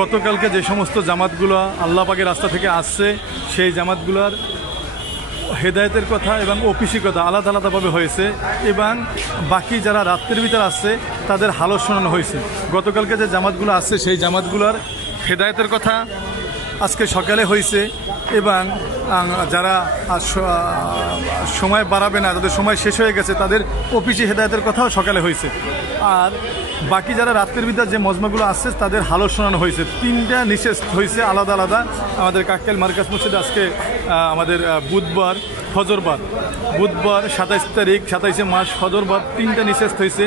গতকালকে যে সমস্ত জামাতগুলো আল্লাহ পাকের রাস্তা থেকে আসছে, সেই জামাতগুলোর হেদায়েতের কথা এবং অফিসি কথা আলাদা আলাদাভাবে হয়েছে এবং বাকি যারা রাত্রের ভিতরে আসছে, তাদের হালত শোনানো হয়েছে। গতকালকে যে জামাতগুলো আসছে, সেই জামাতগুলোর হেদায়েতের কথা আজকে সকালে হয়েছে এবং যারা সময় বাড়াবে না, তাদের সময় শেষ হয়ে গেছে, তাদের অফিসি হেদায়তের কথাও সকালে হয়েছে। আর বাকি যারা রাত্রের ভিতর যে মজমাগুলো আসছে তাদের হালত শোনানো হয়েছে। তিনটা নিষেধ হয়েছে, আলাদা আলাদা। আমাদের কাক্কাল মার্কাস মসজিদে আজকে আমাদের বুধবার, ফজরবার। বুধবার সাতাইশ তারিখ, সাতাইশে মার্চ, ফজরবার তিনটা নিষেধ হয়েছে।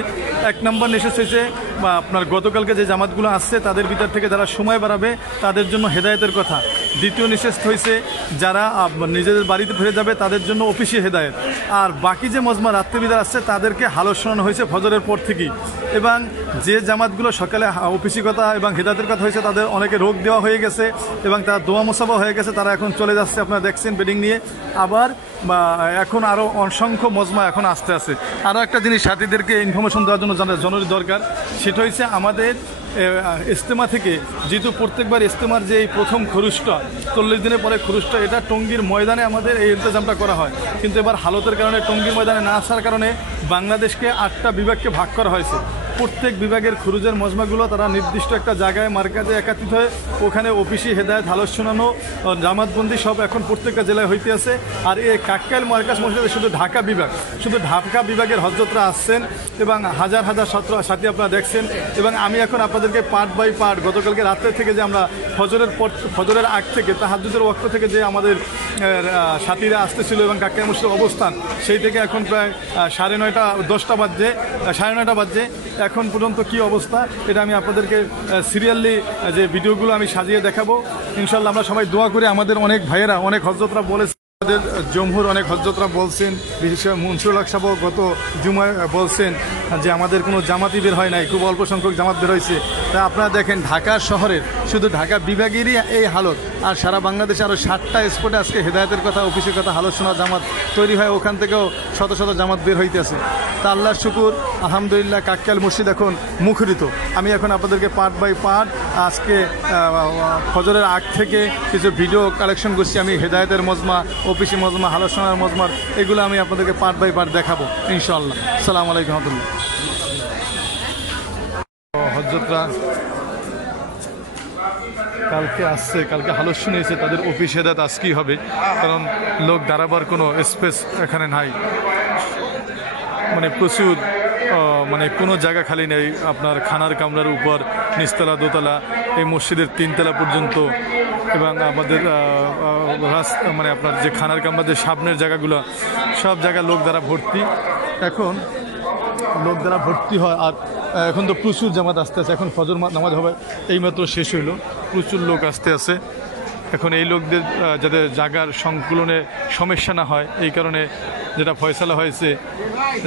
এক নম্বর নিষেধ হয়েছে বা আপনার গতকালকে যে জামাতগুলো আসছে, তাদের ভিতর থেকে যারা সময় বাড়াবে, তাদের জন্য হেদায়েতের কথা। দ্বিতীয় নিষেধ হয়েছে, যারা নিজেদের বাড়িতে ফিরে যাবে, তাদের জন্য অফিসে হেদায়েত। আর বাকি যে মজমা রাত্রিবিদার আসছে, তাদেরকে হালত শোনানো হয়েছে ফজরের পর থেকেই। এবং যে জামাতগুলো সকালে হা- অফিসি এবং হেদায়তের কথা হয়েছে, তাদের অনেকে রোগ দেওয়া হয়ে গেছে এবং তারা দোয়া মোসাফা হয়ে গেছে, তারা এখন চলে যাচ্ছে, আপনারা দেখছেন বেডিং নিয়ে। আবার এখন আরও অসংখ্য মজমা এখন আসতে আছে। আরও একটা জিনিস সাথীদেরকে ইনফরমেশন দেওয়ার জন্য জানা জরুরি দরকার, সেটা হচ্ছে আমাদের ইস্তেমা থেকে, যেহেতু প্রত্যেকবার ইস্তেমার যে এই প্রথম খরুসটা চল্লিশ দিনের পরে খরুসটা এটা টঙ্গির ময়দানে আমাদের এই ইন্তজামটা করা হয়। কিন্তু এবার হালতের কারণে, টঙ্গীর ময়দানে না আসার কারণে বাংলাদেশকে আটটা বিভাগকে ভাগ করা হয়েছে। প্রত্যেক বিভাগের খুরুজের মজমাগুলো তারা নির্দিষ্ট একটা জায়গায় মার্কাজে একাত্রিত হয়ে ওখানে অফিসি হেদায়ত, হালস শোনানো জামাতবন্দি সব এখন প্রত্যেকটা জেলায় হইতে আছে। আর এই কাক্কাইল মার্কাজ মসজিদে শুধু ঢাকা বিভাগ, শুধু ঢাকা বিভাগের হজরতরা আসছেন এবং হাজার হাজার ছাত্র, সাথী আপনারা দেখছেন। এবং আমি এখন আপনাদেরকে পার্ট বাই পার্ট গতকালকে রাত্রে থেকে যে আমরা ফজরের পর, ফজরের আগ থেকে তাহাজুদের ওয়াক্ত থেকে যে আমাদের সাথীরা আসতেছিল এবং কাক্কাই মসজিদের অবস্থান, সেই থেকে এখন প্রায় সাড়ে নয়টা, দশটা বাজছে সাড়ে নয়টা বাজছে। এখন পর্যন্ত কি অবস্থা, এটা আমি আপনাদেরকে সিরিয়ালি যে ভিডিওগুলো আমি সাজিয়ে দেখাবো। ইনশাল্লাহ আমরা সবাই দোয়া করি আমাদের অনেক ভাইয়েরা, অনেক হজরতরা বলেছে, আমাদের জমহুর অনেক হজরতরা বলছেন, বিশেষ করে মনসুর গত জুমায় বলছেন যে আমাদের কোনো জামাতি বের হয় নাই, খুব অল্প সংখ্যক জামাত বের হয়েছে। তা আপনারা দেখেন, ঢাকা শহরের, শুধু ঢাকা বিভাগেরই এই হালত, আর সারা বাংলাদেশে আরও ষাটটা স্পটে আজকে হেদায়তের কথা, অফিসের কথা, হালত জামাত তৈরি হয়, ওখান থেকেও শত শত জামাত বের হইতেছে। তা আল্লাহর শুকুর আলহামদুলিল্লাহ, কাক্কাল মসজিদ এখন মুখরিত। আমি এখন আপনাদেরকে পার্ট বাই পার্ট আজকে ফজরের আগ থেকে কিছু ভিডিও কালেকশন করছি। আমি হেদায়তের মজমা অফিসি মজমা হালসনার মজমার, এগুলো আমি আপনাদেরকে পার্ট বাই পার্ট দেখাবো ইনশাল্লাহ সালাম আলাইকুম রহমতুল্লাহ। হজরতরা কালকে আসছে, কালকে হালস শুনেছে তাদের অফিস হেদায়ত আজকেই হবে, কারণ লোক দাঁড়াবার কোনো স্পেস এখানে নাই। মানে প্রচুর মানে কোনো জায়গা খালি নেই। আপনার খানার কামরার উপর নিচতলা দোতলা এই মসজিদের তিনতলা পর্যন্ত। এবং আমাদের আহ, মানে আপনার যে খানার কামরার যে সামনের জায়গাগুলো সব জায়গায় লোক দ্বারা ভর্তি। এখন লোক দ্বারা ভর্তি হয় আর এখন তো প্রচুর জামাত আসতে আছে। এখন ফজর নামাজ হবে এইমাত্র শেষ হইল। প্রচুর লোক আসতে আছে। এখন এই লোকদের যাতে জাগার সংকুলনে সমস্যা না হয় এই কারণে যেটা ফয়সালা হয়েছে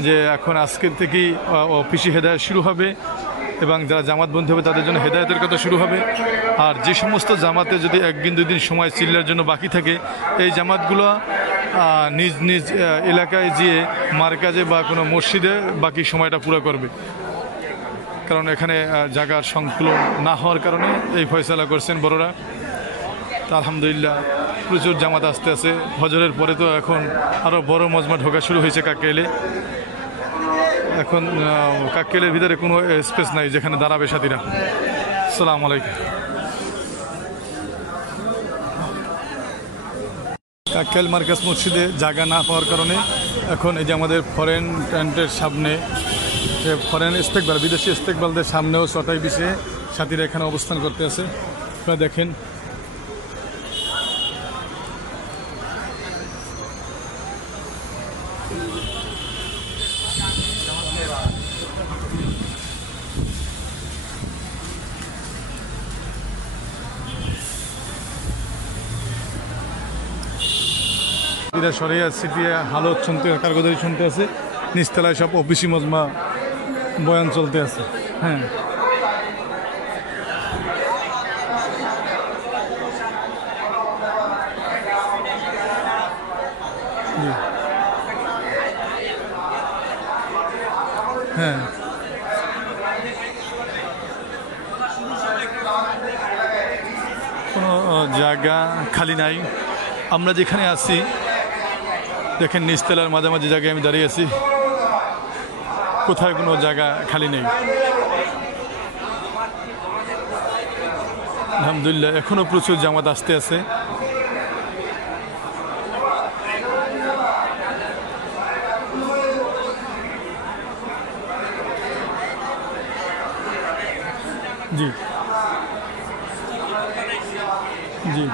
যে এখন আজকের থেকেই অফিসি হেদায়ত শুরু হবে এবং যারা জামাত বন্ধু হবে তাদের জন্য হেদায়তের কথা শুরু হবে। আর যে সমস্ত জামাতে যদি একদিন দুই দিন সময় চিল্লার জন্য বাকি থাকে এই জামাতগুলো নিজ নিজ এলাকায় যেয়ে মার্কাজে বা কোনো মসজিদে বাকি সময়টা পুরো করবে। কারণ এখানে আহ, জায়গার সংকুলন না হওয়ার কারণে এই ফয়সালা করছেন বড়রা। তা আলহামদুলিল্লাহ, প্রচুর জামাত আসতে আছে। হজরের পরে তো এখন আরও বড় মজমা ঢোকা শুরু হয়েছে কাকেলে এখন কাকেলের ভিতরে কোনো স্পেস নাই যেখানে দাঁড়াবে সাথীরা। সালাম আলাইকুম। কাকেল মার্কাস মসজিদে জায়গা না পাওয়ার কারণে এখন এই যে আমাদের ফরেন ট্যান্টের সামনে, যে ফরেন ইস্তেকবাল, বিদেশি ইস্তেকবালদের সামনেও চটাই বিছিয়ে সাথীরা এখানে অবস্থান করতে আছে। আপনারা দেখেন এরা সরাইয়া সিটিয়া হালত শুনতে, কারগোদারি শুনতে আছে। নিচতলায় সব অফিসি মজমা বয়ান চলতে আছে। হ্যাঁ। হ্যাঁ। জায়গা খালি নাই। আমরা যেখানে আছি দেখেন নিচতলার মাঝামাঝি জায়গায় আমি দাঁড়িয়ে আছি। কোথায় কোনো জায়গা খালি নেই। আলহামদুলিল্লাহ এখনও প্রচুর জামাত আসতে আছে। জি। জি।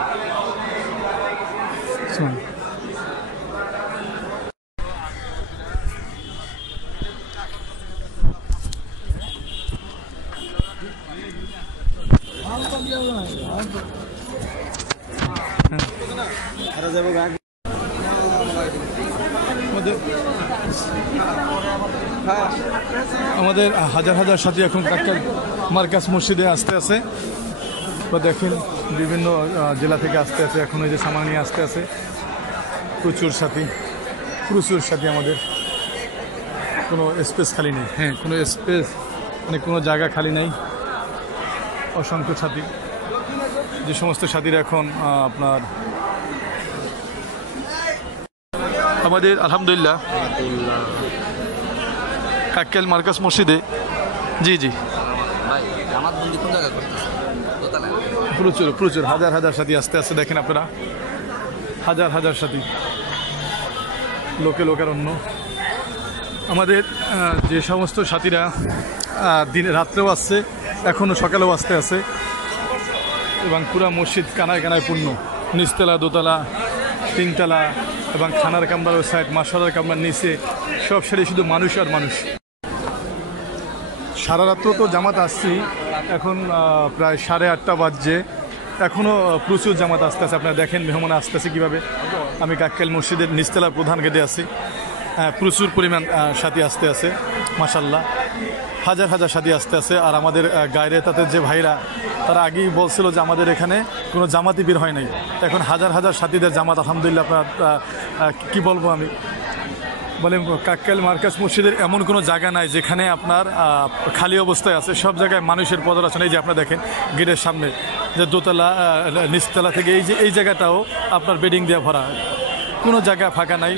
আমাদের আমাদের হাজার হাজার সাথী এখন কাক্কার মার্কাস মসজিদে আসতে আছে। বা দেখেন বিভিন্ন জেলা থেকে আসতে আছে। এখন এই যে সামান নিয়ে আসতে আছে। প্রচুর সাথী। প্রচুর সাথী আমাদের। কোনো স্পেস খালি নেই। হ্যাঁ কোনো স্পেস মানে কোনো জায়গা খালি নেই। অসংখ্য সাথী। যে সমস্ত সাথীরা এখন আপনার আমাদের আলহামদুলিল্লাহ। কাক্কেল মার্কাস মসজিদে। জি জি। প্রচুর প্রচুর। হাজার হাজার সাথী আস্তে আস্তে দেখেন আপনারা। হাজার হাজার সাথী। লোকে লোকের অন্য আমাদের যে সমস্ত সাথীরা দিনে, রাত্রেও আসছে এখনও সকালেও আসতে আছে। এবং পুরা মসজিদ কানায় কানায় পূর্ণ। নিচতলা, দোতলা, তিনতলা এবং খানার কামরার সাইড মাসালার কামরার নিচে সব সাইডে শুধু মানুষ আর মানুষ। সারা রাত্র তো জামাত আসছি, এখন প্রায় সাড়ে আটটা বাজছে। এখনও প্রচুর জামাত আসতে আছে আপনারা দেখেন, মেহমান আসতেছে কীভাবে। আমি কাক্কেল মসজিদের নিচতলার প্রধান গেটে আছি। প্রচুর পরিমাণ সাথী আসতে আছে মাসাল্লাহ হাজার হাজার সাথী আসতে আছে আর আমাদের গায়ের তাতে যে ভাইরা, তারা আগেই বলছিল যে আমাদের এখানে কোনো জামাতি বের হয় নাই। এখন হাজার হাজার সাথীদের জামাত, আলহামদুলিল্লাহ আপনার কি বলব আমি? বলেন, কাক্কাল মার্কাস মসজিদের এমন কোনো জায়গা নাই যেখানে আপনার খালি অবস্থায় আছে। সব জায়গায় মানুষের পদরাচনা, এই যে আপনারা দেখেন গেটের সামনে যে দোতলা নিচতলা থেকে এই যে, এই জায়গাটাও আপনার বেডিং দিয়ে ভরা। কোনো জায়গা ফাঁকা নাই।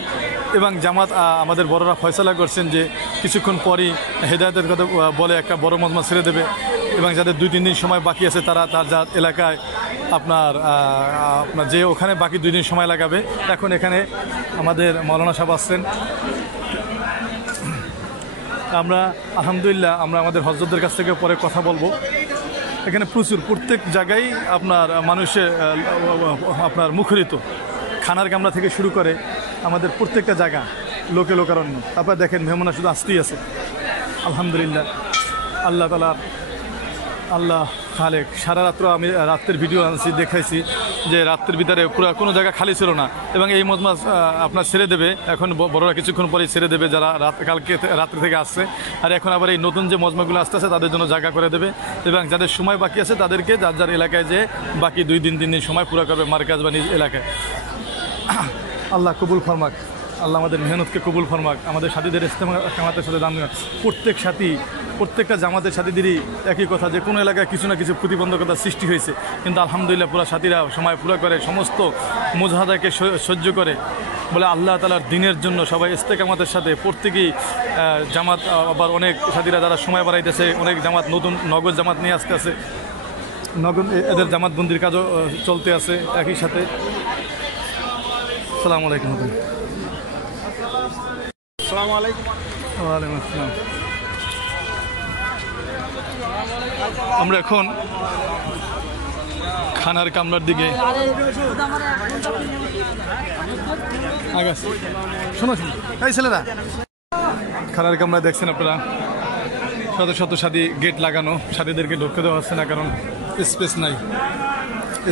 এবং জামাত আমাদের বড়রা ফয়সলা করছেন যে কিছুক্ষণ পরই হেদায়তের কথা বলে একটা বড় মজমা ছেড়ে দেবে এবং যাদের দুই, তিন দিন সময় বাকি আছে তারা তার যা এলাকায় আপনার আপনার যে ওখানে বাকি দুই দিন সময় লাগাবে। এখন এখানে আমাদের মৌলানা সাহেব আসছেন। আমরা আলহামদুলিল্লাহ, আমরা আমাদের হজরতদের কাছ থেকে পরে কথা বলব। এখানে প্রচুর, প্রত্যেক জায়গায় আপনার মানুষে আপনার মুখরিত। খানার কামরা থেকে শুরু করে আমাদের প্রত্যেকটা জায়গা লোকে লোকারণ্য। তারপর দেখেন মেহমানা শুধু আসতেই আছে। আলহামদুলিল্লাহ। আল্লাহ তালা আল্লাহ খালেক। সারা রাত্র আমি রাত্রের ভিডিও আনছি দেখাইছি যে রাত্রের ভিতরে পুরো কোনো জায়গা খালি ছিল না। এবং এই মজমা আহ, আপনার ছেড়ে দেবে। এখন বড়রা কিছুক্ষণ পরেই ছেড়ে দেবে যারা রাত কালকে রাত্রে থেকে আসছে। আর এখন আবার এই নতুন যে মজমাগুলো আসতেছে তাদের জন্য জায়গা করে দেবে। এবং যাদের সময় বাকি আছে তাদেরকে যার যার এলাকায় যে বাকি দুই দিন তিন দিন সময় পুরো করবে মার্কাজ বা নিজ এলাকায়। আল্লাহ কবুল ফরমাক। আল্লাহ আমাদের মেহনতকে কবুল ফরমাক। আমাদের সাথীদের ইস্তেমা জামাতের সাথে দাম প্রত্যেক সাথী, প্রত্যেকটা জামাতের সাথীদেরই একই কথা যে, কোনো এলাকায় কিছু না কিছু প্রতিবন্ধকতা সৃষ্টি হয়েছে। কিন্তু আলহামদুলিল্লাহ পুরা সাথীরা সময় পুরো করে, সমস্ত মুজাহাদাকে সহ্য করে। বলে আল্লাহ তালার দিনের জন্য সবাই ইস্তেকামাতের সাথে প্রত্যেকেই জামাত আবার অনেক সাথীরা যারা সময় বাড়াইতেছে, অনেক জামাত, নতুন নগদ জামাত নিয়ে আসতে আছে নগদ এদের জামাতবন্দির কাজও চলতে আছে একই সাথে। আসসালামু আলাইকুম আসসালামু আলাইকুম। ওয়ালাইকুম আসসালাম। আমরা এখন খানার কামরার দিকে শোনো শোনো। এই ছেলেরা। খানার কামরা দেখছেন আপনারা? শত শত সাথী গেট লাগানো। সাথীদেরকে ঢুকতে দেওয়া হচ্ছে না কারণ স্পেস নাই।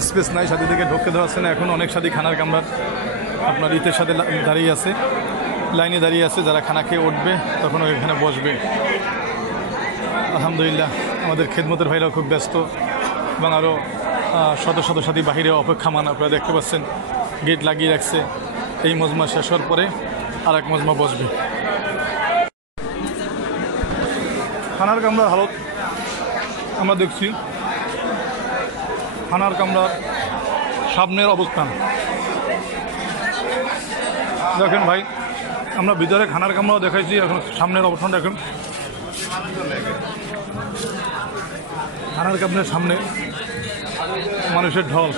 স্পেস নাই সাথীদেরকে ঢুকতে দেওয়া হচ্ছে না। এখন অনেক সাথী খানার কামরার আপনার ইতের সাথে দাঁড়িয়ে আছে, লাইনে দাঁড়িয়ে আছে, যারা খানা খেয়ে উঠবে, তখন এখানে বসবে। আলহামদুলিল্লাহ, আমাদের খেদমতের ভাইরাও খুব ব্যস্ত এবং আরও শত শত সাথী বাহিরে অপেক্ষামান, আপনারা দেখতে পাচ্ছেন, গেট লাগিয়ে রাখছে। এই মজমা শেষ হওয়ার পরে আর এক মজমা বসবে। খানার কামরার হালত আমরা দেখছি। খানার কামরার সামনের অবস্থান। দেখেন ভাই, আমরা ভিতরে খানার কামরাও দেখাইছি, এখন সামনের অবস্থান দেখেন। খানার কামনের সামনে মানুষের ঢল।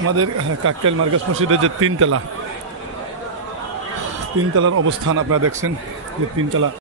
আমাদের কাককাইল মার্কাস মসজিদের যে তিনতলা, তিনতলার অবস্থান আপনারা দেখছেন, যে তিনতলা।